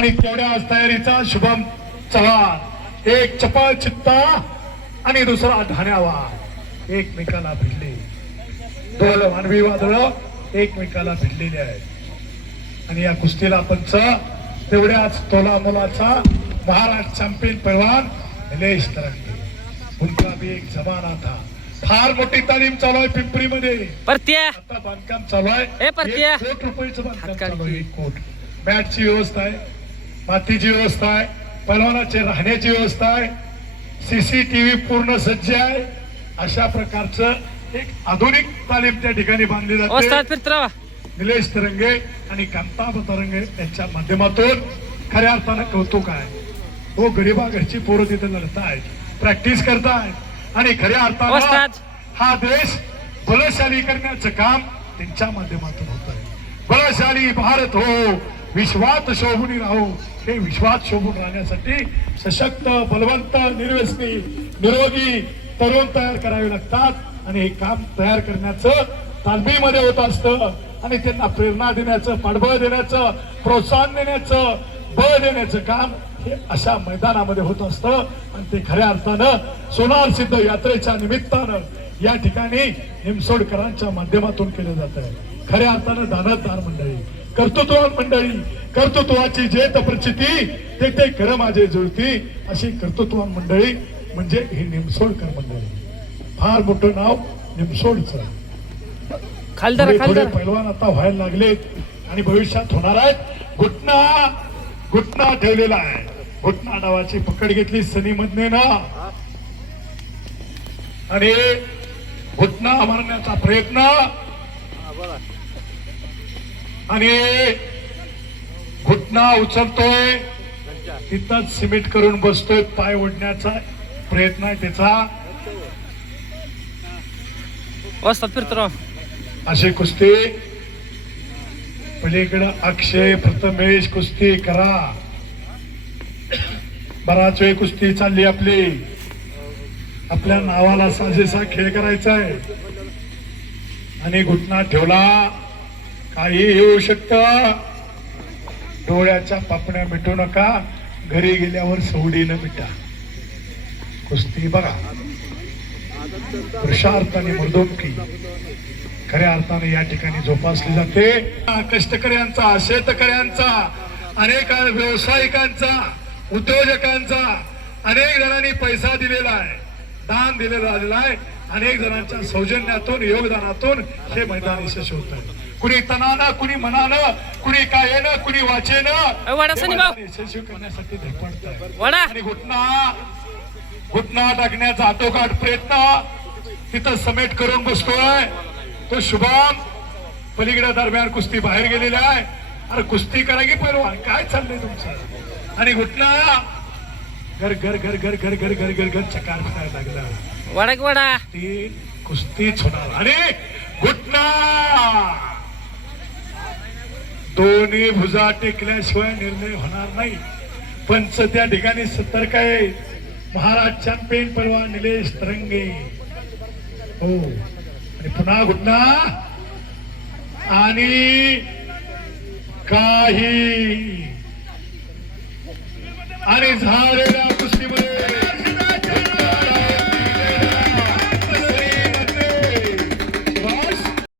आणि तेवढ्याच तयारीचा शुभम चव्हाण, एक चपळ चित्ता आणि दुसरा धान्यावा, एकमेकाला भिडले. दोन मानवी वादळ एकमेकाला भिडलेले आहेत. आणि या कुस्तीला पंच तेवढ्याच तोला मोलाचा महाराष्ट्र चॅम्पियन पैलवान निलेश तरंगे. उनका भी एक जमाना था. फार मोठी तालीम चालू आहे पिंपरीमध्ये. आता बांधकाम चालू आहे. 1 कोटी रुपयाचं बांधकाम चालू आहे. 1 कोटी. बॅटची व्यवस्था आहे, मातीची व्यवस्था आहे, पैलवानाची राहण्याची व्यवस्था आहे, CCTV पूर्ण सज्ज आहे. अशा प्रकारचं एक आधुनिक तालीम त्या ठिकाणी बांधली जाते. निलेश तरंगे आणि कांता तरंगे यांच्या माध्यमातून खऱ्या अर्थानं कौतुक आहे. हो, गरिबा घरची पोरं तिथे लढतायत, प्रॅक्टिस करतायत आणि खऱ्या अर्थानं हा देश बलशाली करण्याचं काम त्यांच्या माध्यमातून होत आहे. बलशाली भारत हो, विश्वात शोभून राहो. हे विश्वात शोभून राहण्यासाठी सशक्त, बलवंत, निर्व्यसनी, निरोगी तरुण तयार करावे लागतात आणि हे काम तयार करण्याचं तालमीमध्ये होत असतं. आणि त्यांना प्रेरणा देण्याचं, पाठबळ देण्याचं, प्रोत्साहन देण्याचं, बळ देण्याचं काम हे अशा मैदानामध्ये होत असतं. आणि ते खऱ्या अर्थानं सोनार सिद्ध यात्रेच्या निमित्तानं या ठिकाणी निमसोडकरांच्या माध्यमातून केलं जात आहे. खऱ्या अर्थानं दानतदार मंडळी, कर्तृत्ववान मंडळी, कर्तृत्वाची जेत प्रचिती ते ते खरं माझे जुळती अशी कर्तृत्ववान मंडळी म्हणजे ही निमसोडकर मंडळी. फार मोठं नाव निमसोडचं. थोडे पैलवान आता व्हायला लागलेत आणि भविष्यात होणार आहेत. घुटना ठेवलेला आहे. घुटना डावाची पकड घेतली सनी मधनेनं आणि घुटना मारण्याचा प्रयत्न आणि घुटना उचलतोय, तिथंच सिमेंट करून बसतोय. पाय ओढण्याचा प्रयत्न आहे त्याचा. अशी कुस्ती पलीकडं अक्षय प्रथमेश कुस्ती करा. बराच वेळ कुस्ती चालली आपली. आपल्या नावाला साजेसा खेळ करायचा आहे आणि घुटना ठेवला काही येऊ शकतं. डोळ्याच्या पापण्या मिटू नका, घरी गेल्यावर सवडीनं मिटा. कुस्ती बघा, पुरुषार्थाने मर्दोमकी खऱ्या अर्थाने या ठिकाणी जोपासली जाते. कष्टकऱ्यांचा, शेतकऱ्यांचा, अनेक व्यावसायिकांचा, उद्योजकांचा, अनेक जणांनी पैसा दिलेला आहे, दान दिलेला आहे. अनेक जणांच्या सौजन्यातून, योगदानातून हे मैदान यशस्वी होत आहे. कुणी तनानं, कुणी मनानं, कुणी कायेनं, कुणी वाचेनं यशस्वी करण्यासाठी धडपडत आहे. आणि घुटना टाकण्याचा आटोकाट प्रयत्न तिथं समेट करून बसतोय तो शुभम. पलीकडे दरम्यान कुस्ती बाहेर गेलेला आहे. अरे कुस्ती करा की पैलवान, काय चाललंय तुमचं? आणि घुटना घर घर घर घर घर घर घर घर घर चकार करायला लागला. ती कुस्तीच होणार. आणि घुटना दोन्ही भुजा टेकल्याशिवाय निर्णय होणार नाही. पंच त्या ठिकाणी सतर्क आहे. महाराष्ट्र चॅम्पियन पैलवान निलेश तरंगे. हो, आणि पुन्हा घुटना आणि काही आणि झालेला